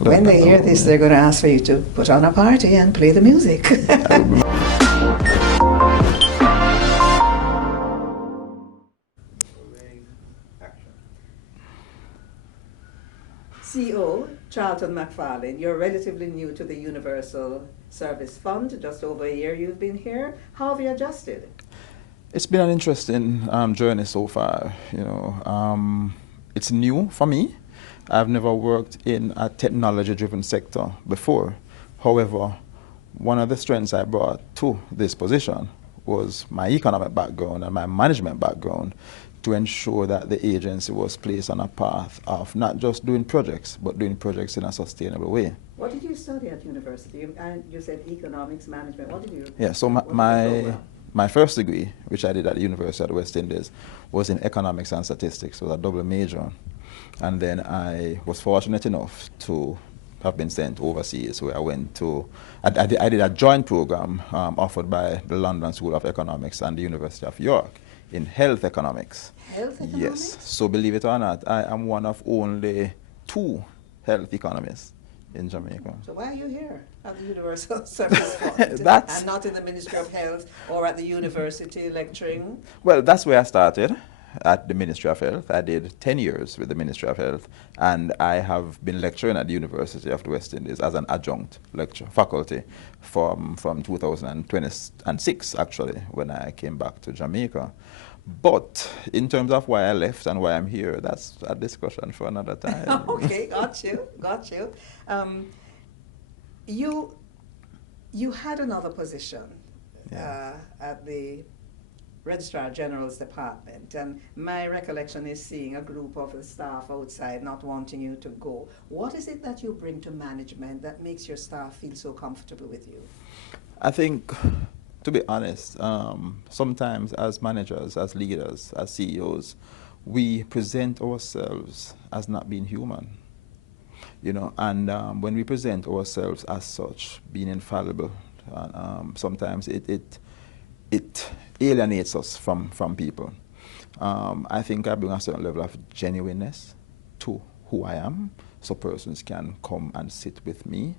When they hear this, they're going to ask for you to put on a party and play the music. CEO Charlton McFarlane, you're relatively new to the Universal Service Fund. Just over a year you've been here. How have you adjusted? It's been an interesting journey so far. It's new for me. I've never worked in a technology-driven sector before. However, one of the strengths I brought to this position was my economic background and my management background to ensure that the agency was placed on a path of not just doing projects, but doing projects in a sustainable way. What did you study at university? You said economics management. What did you? Yeah, so my first degree, which I did at the University of the West Indies, was in economics and statistics. So it was a double major. And then I was fortunate enough to have been sent overseas, where I went to, I did a joint program offered by the London School of Economics and the University of York in health economics. Health economics? Yes. So believe it or not, I am one of only 2 health economists in Jamaica. So why are you here at the Universal Service Fund and not in the Ministry of Health or at the university lecturing? Well, that's where I started, at the Ministry of Health. I did 10 years with the Ministry of Health, and I have been lecturing at the University of the West Indies as an adjunct lecture faculty from 2006, actually, when I came back to Jamaica. But in terms of why I left and why I'm here, that's a discussion for another time. Okay, got you. You had another position at the Registrar General's Department, and my recollection is seeing a group of the staff outside not wanting you to go. What is it that you bring to management that makes your staff feel so comfortable with you? I think, to be honest, sometimes as managers, as leaders, as CEOs, we present ourselves as not being human. And when we present ourselves as such, being infallible, sometimes it alienates us from people. I think I bring a certain level of genuineness to who I am, so persons can come and sit with me.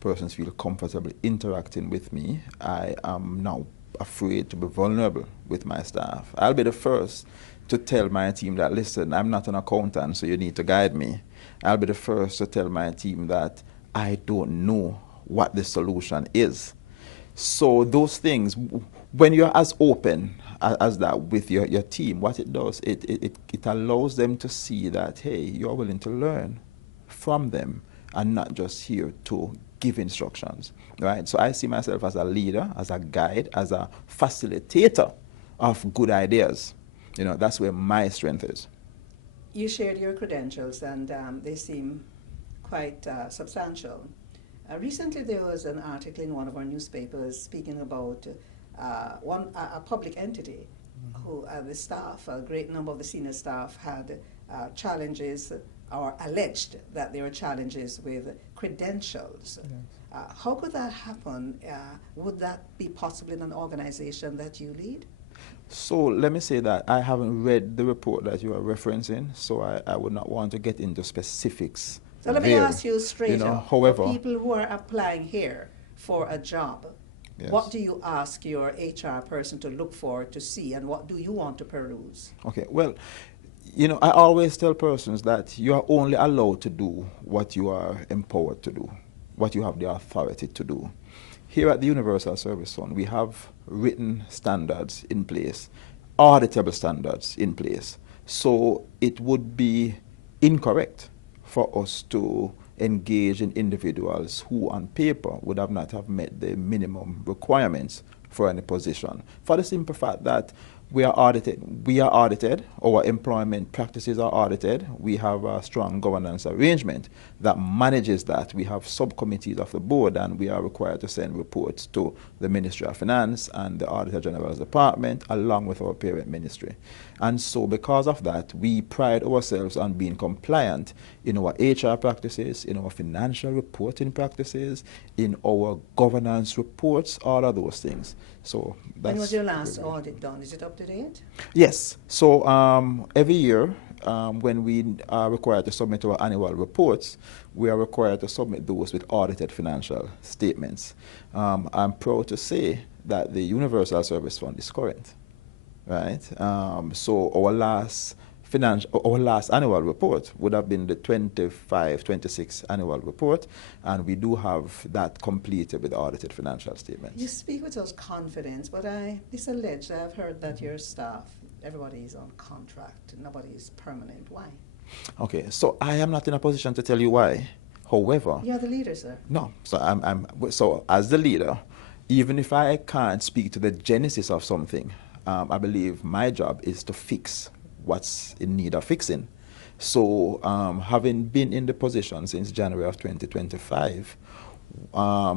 Persons feel comfortable interacting with me. I am not afraid to be vulnerable with my staff. I'll be the first to tell my team that, listen, I'm not an accountant, so you need to guide me. I'll be the first to tell my team that I don't know what the solution is. So those things, when you're as open as that with your team, what it does, it allows them to see that, hey, you're willing to learn from them and not just here to give instructions, right? So I see myself as a leader, as a guide, as a facilitator of good ideas. That's where my strength is. You shared your credentials, and they seem quite substantial. Recently, there was an article in one of our newspapers speaking about a public entity who the staff, a great number of the senior staff, had challenges or alleged that there were challenges with credentials. Yes. How could that happen? Would that be possible in an organization that you lead? So let me say that I haven't read the report that you are referencing, so I would not want to get into specifics. So let me ask you straight up. However, for people who are applying here for a job, yes, what do you ask your HR person to look for, to see, and what do you want to peruse? Okay, well, I always tell persons that you are only allowed to do what you are empowered to do, what you have the authority to do. Here at the Universal Service Fund, we have written standards in place, auditable standards in place. So it would be incorrect for us to engage in individuals who on paper would not have met the minimum requirements for any position, for the simple fact that we are audited, our employment practices are audited, we have a strong governance arrangement that manages that. We have subcommittees of the board, and we are required to send reports to the Ministry of Finance and the Auditor General's Department, along with our parent ministry. And so because of that, we pride ourselves on being compliant in our HR practices, in our financial reporting practices, in our governance reports, all of those things. So that's when was your last audit done? Is it up to date? Yes. So every year when we are required to submit our annual reports, we are required to submit those with audited financial statements. I'm proud to say that the Universal Service Fund is current, right? So our last annual report would have been the 25-26 annual report, and we do have that completed with audited financial statements. You speak with such confidence, but it's alleged, I've heard that your staff, everybody is on contract, nobody is permanent. Why? Okay, so I am not in a position to tell you why. However, you're the leader, sir. No, so as the leader, even if I can't speak to the genesis of something, I believe my job is to fix what's in need of fixing. So having been in the position since January of 2025,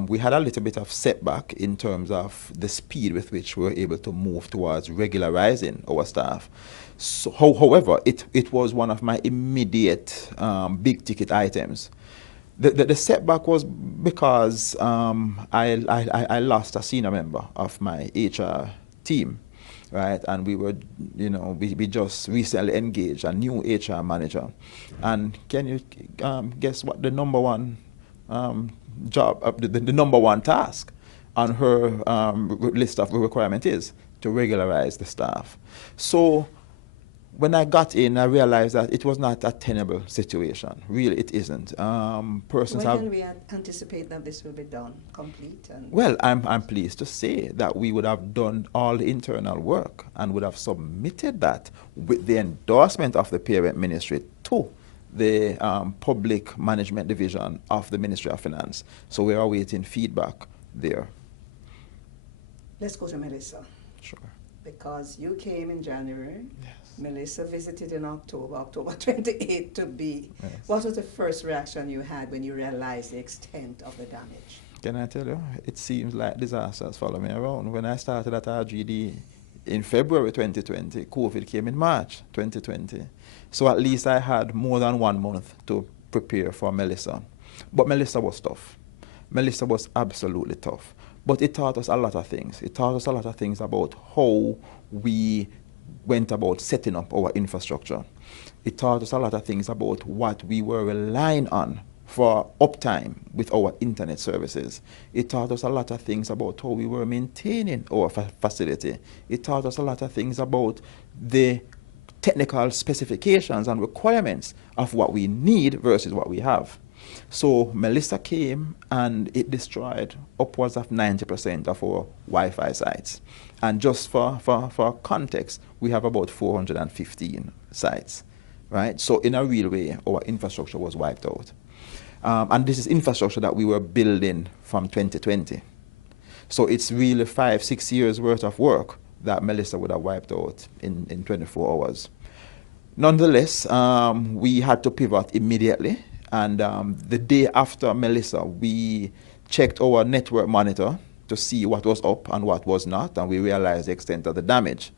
we had a little bit of setback in terms of the speed with which we were able to move towards regularizing our staff. So, however, it was one of my immediate big ticket items. The setback was because I lost a senior member of my HR team, right? And we were, we just recently engaged a new HR manager. And can you guess what the number one job, the number one task on her list of requirement is? To regularize the staff. So when I got in, I realized that it was not a tenable situation. Really, it isn't. When can we anticipate that this will be done, complete? Well, I'm pleased to say that we would have done all the internal work and would have submitted that with the endorsement of the parent ministry to the Public Management Division of the Ministry of Finance. So we are awaiting feedback there. Let's go to Melissa. Sure. Because you came in January. Yes. Melissa visited in October 28th to be. Yes. What was the first reaction you had when you realized the extent of the damage? Can I tell you, it seems like disasters follow me around. When I started at RGD in February 2020, COVID came in March 2020. So at least I had more than 1 month to prepare for Melissa. But Melissa was tough. Melissa was absolutely tough. But it taught us a lot of things. It taught us a lot of things about how we went about setting up our infrastructure. It taught us a lot of things about what we were relying on for uptime with our internet services. It taught us a lot of things about how we were maintaining our facility. It taught us a lot of things about the technical specifications and requirements of what we need versus what we have. So Melissa came and it destroyed upwards of 90% of our Wi-Fi sites. And just for context, we have about 415 sites, right? So in a real way, our infrastructure was wiped out. And this is infrastructure that we were building from 2020. So it's really 5-6 years worth of work that Melissa would have wiped out in 24 hours. Nonetheless, we had to pivot immediately. And the day after Melissa, we checked our network monitor to see what was up and what was not, and we realized the extent of the damage.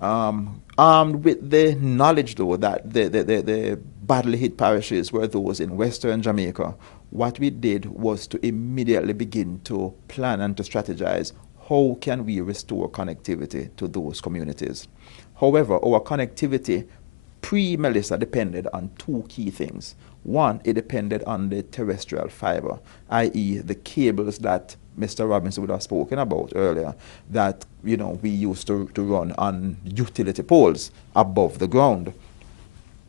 Armed with the knowledge, though, that the badly hit parishes were those in Western Jamaica, what we did was to immediately begin to plan and to strategize how can we restore connectivity to those communities. However, our connectivity pre-Melissa depended on two key things. One, it depended on the terrestrial fiber, i.e. the cables that Mr. Robinson would have spoken about earlier, that we used to run on utility poles above the ground.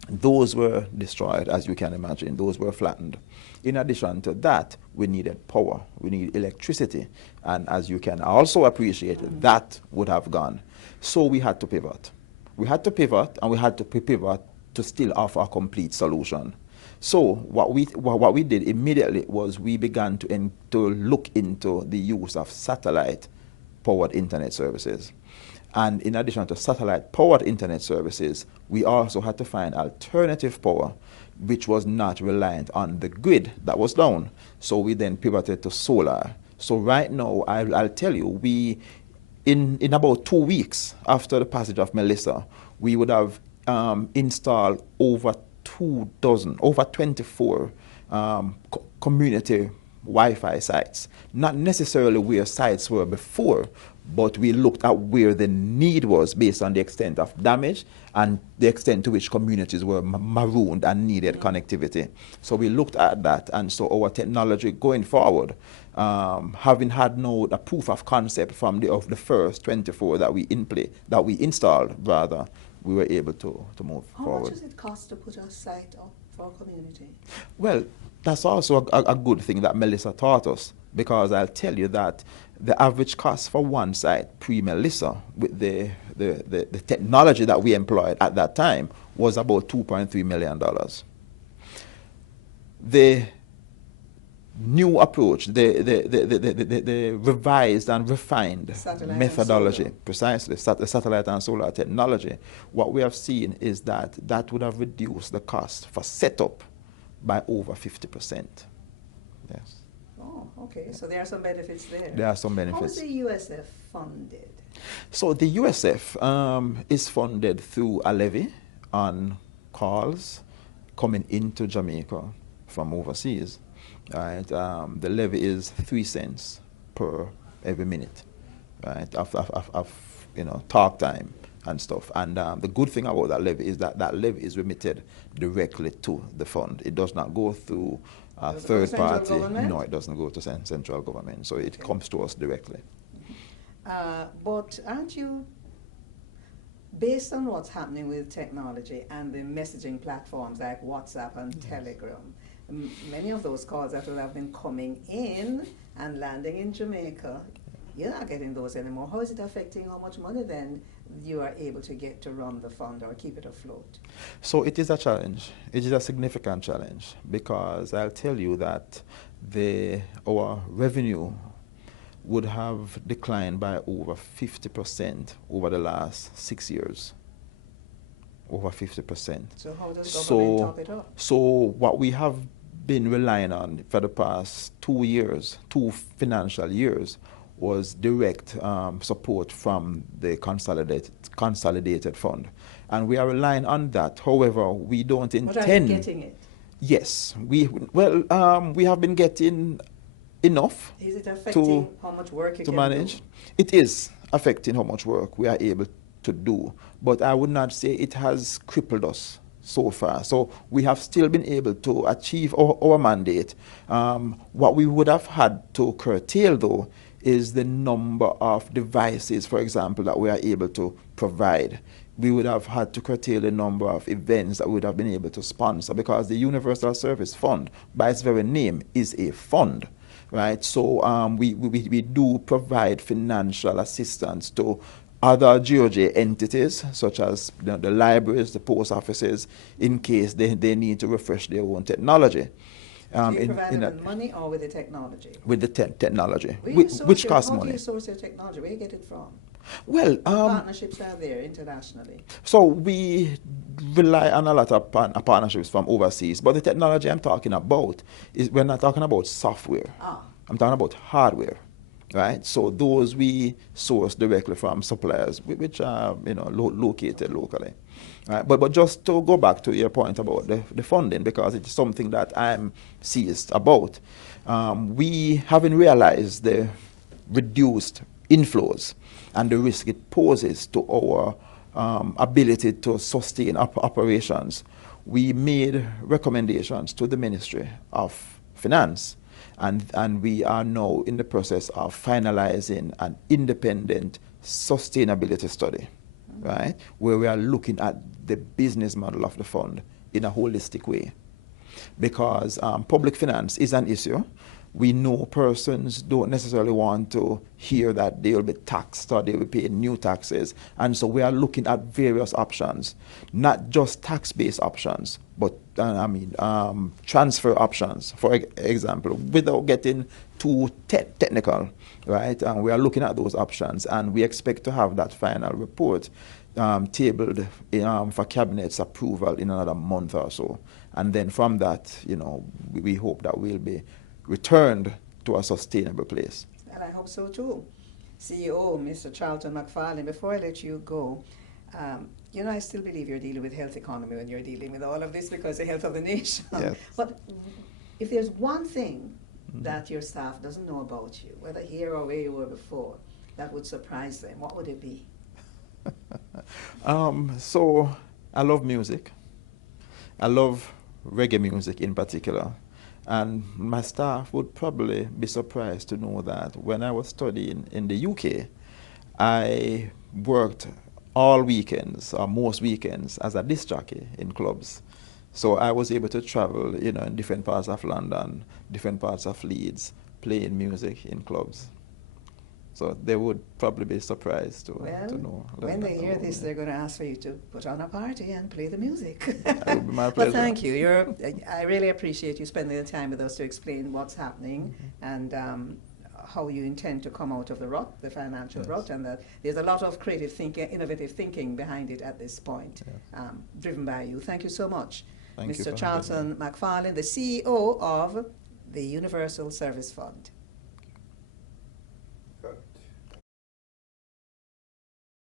Those were destroyed, as you can imagine. Those were flattened. In addition to that, we needed power. We needed electricity. And as you can also appreciate, that would have gone. So we had to pivot. We had to pivot, and we had to pivot to still offer a complete solution. So what we did immediately was we began to look into the use of satellite-powered internet services. And in addition to satellite-powered internet services, we also had to find alternative power, which was not reliant on the grid that was down. So we then pivoted to solar. So right now, I'll tell you, in about 2 weeks after the passage of Melissa, we would have installed over 24 community Wi-Fi sites. Not necessarily where sites were before, but we looked at where the need was based on the extent of damage and the extent to which communities were marooned and needed connectivity. So we looked at that, and so our technology going forward, having had a proof of concept from the first 24 that we installed rather, we were able to move forward. How much does it cost to put a site up for a community? Well, that's also a good thing that Melissa taught us, because I'll tell you that the average cost for one site pre-Melissa with the technology that we employed at that time was about $2.3 million. The new approach, the revised and refined Satellite methodology, and precisely, the satellite and solar technology, what we have seen is that would have reduced the cost for setup by over 50%. Yes. Oh, okay. So there are some benefits there. There are some benefits. How is the USF funded? So the USF is funded through a levy on calls coming into Jamaica from overseas. Right, the levy is 3 cents per every minute, right, of talk time and stuff. And the good thing about that levy is that levy is remitted directly to the fund. It does not go through a third party. No, it doesn't go to central government. So it comes to us directly. But aren't you, based on what's happening with technology and the messaging platforms like WhatsApp and Telegram, many of those calls that would have been coming in and landing in Jamaica, you're not getting those anymore. How is it affecting how much money then you are able to get to run the fund or keep it afloat? So it is a challenge. It is a significant challenge, because I'll tell you that our revenue would have declined by over 50% over the last 6 years. Over 50%. So how does government top it up? So what we have been relying on for the past 2 financial years, was direct support from the consolidated fund. And we are relying on that. However, we don't intend... But are you getting it? Yes. We have been getting enough. Is it affecting how much work you can manage? do? It is affecting how much work we are able to do. But I would not say it has crippled us so far. So we have still been able to achieve our mandate. What we would have had to curtail, though, is the number of devices, for example, that we are able to provide. We would have had to curtail the number of events that we would have been able to sponsor, because the Universal Service Fund, by its very name, is a fund, right? So we do provide financial assistance to other GOJ entities, such as the libraries, the post offices, in case they need to refresh their own technology. Do you provide them with money or with the technology? With the technology, which costs money. How do you source your technology? Where do you get it from? Well, partnerships are there internationally. So we rely on a lot of partnerships from overseas, but the technology I'm talking about we're not talking about software. I'm talking about hardware, right? So those we source directly from suppliers, which are located locally. Right. But just to go back to your point about the funding, because it's something that I'm seized about, we haven't realized the reduced inflows and the risk it poses to our ability to sustain operations. We made recommendations to the Ministry of Finance, and we are now in the process of finalizing an independent sustainability study, right, where we are looking at the business model of the fund in a holistic way. Because public finance is an issue. We know persons don't necessarily want to hear that they will be taxed or they will pay new taxes. And so we are looking at various options, not just tax-based options, but transfer options, for example, without getting too technical, right? And we are looking at those options, and we expect to have that final report tabled for Cabinet's approval in another month or so. And then from that, we hope that we'll be returned to a sustainable place. And I hope so too. CEO, Mr. Charlton McFarlane, before I let you go, I still believe you're dealing with health economy when you're dealing with all of this, because the health of the nation. Yes. But if there's one thing that your staff doesn't know about you, whether here or where you were before, that would surprise them, what would it be? So I love music. I love reggae music in particular. And my staff would probably be surprised to know that when I was studying in the UK, I worked all weekends, or most weekends, as a disc jockey in clubs. So I was able to travel, in different parts of London, different parts of Leeds, playing music in clubs. So they would probably be surprised to know. When they hear this, they're going to ask for you to put on a party and play the music. That would be my pleasure. Well, thank you. I really appreciate you spending the time with us to explain what's happening and how you intend to come out of the rut, the financial rut, and that there's a lot of creative thinking, innovative thinking behind it at this point, driven by you. Thank you so much. Thank you Mr. Charlton McFarlane, the CEO of the Universal Service Fund.